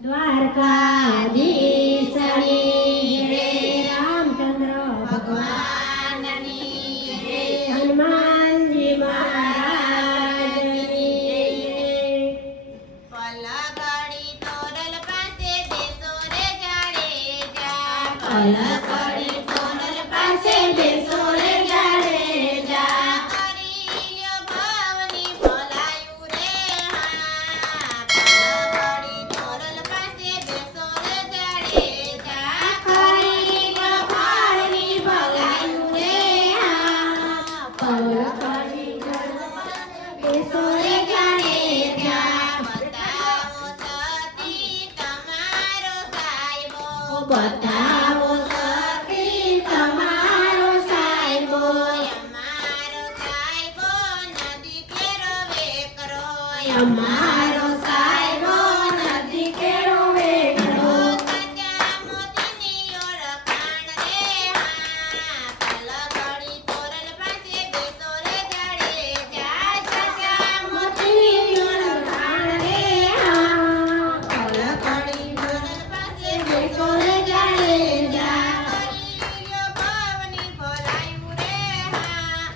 દ્વારકાધીશની જય, રામચંદ્ર ભગવાનની જય, હનુમાનજી મહારાજની જય. પલકડી તોરલ પાસે બેસો રે જાડેજા, પલકડી તોરલ પાસે બેસો રે જાડેજા. હરિયો ભાવની ભલાયું રે હા. પલકડી તોરલ પાસે બેસો રે જાડેજા, હરિયો ભાવની ભલાયું રે હા. પલકડી તોરલ બેસો રે જાડેજા. બતાવો સતી તમારો સાહેબો, બતાવો સતી તમારો સાહેબો. અમારો સાહેબો નદી કેરો વેકરો, અમારો સાહેબો નથી કેળો વેકરો. કાચા મોતીની ઓળખાણ રે હા. પલકડી તોરલ પાસે બેસો રે જાડેજા, કાચા મોતીની ઓળખાણ રે હા. પલકડી તોરલ પાસે બેસો રે જાડેજા. હરિયો ભાવની ભલાયું રે હા.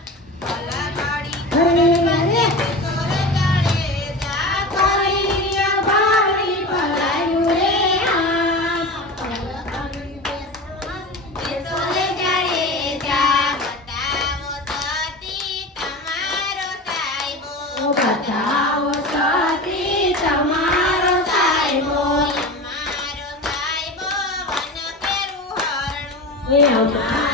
પલકડી હરિયો બેસો રે જાડેજા, હરિયો ભાવની ભલાયું રે હા. પલકડી બેસો રે જાડેજા. બતાવો સતી તમારો સાહેબો, બતાવો સતી તમારો સાહેબો. અમારો સાહેબો વન કેરું હરણું, અમારો